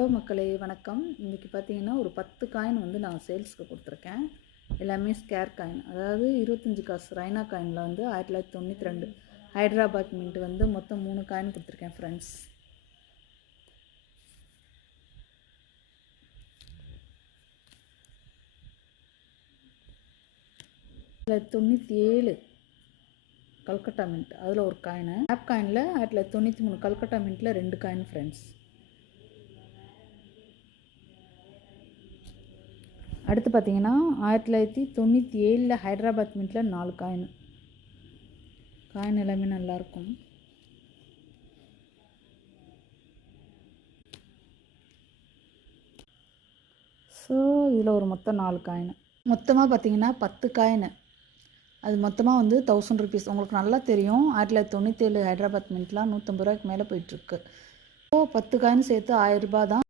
Hello மக்களே, வணக்கம். இன்றைக்கி பார்த்தீங்கன்னா ஒரு 10 காயின் வந்து நான் சேல்ஸ்க்கு கொடுத்துருக்கேன். எல்லாமே ஸ்கேர் காயின், அதாவது 25 காசு ரைனா காயினில் வந்து 1992 ஹைதராபாத் மின்ட் வந்து மொத்தம் 3 காயின் கொடுத்துருக்கேன் ஃப்ரெண்ட்ஸ். இதில் 97 கல்கட்டா மின்ட், அதில் ஒரு காயின். ஆப் காயினில் 1993 கல்கட்டா மின்ட்டில் 2 காயின் ஃப்ரெண்ட்ஸ். அடுத்து பார்த்தீங்கன்னா 1997 ஹைதராபாத் மின்ட்டில் 4 காயின். காயின் எல்லாமே நல்லாயிருக்கும். ஸோ இதில் ஒரு மொத்தம் 4 காயின். மொத்தமாக பார்த்தீங்கன்னா 10 காயின். அது மொத்தமாக வந்து 1000 ருபீஸ். உங்களுக்கு நல்லா தெரியும், 1997 ஹைதராபாத் மின்ட்லாம் 150 ரூபாய்க்கு மேலே போயிட்டுருக்கு. ஸோ 10 காயின் சேர்த்து 1000 ரூபா தான்.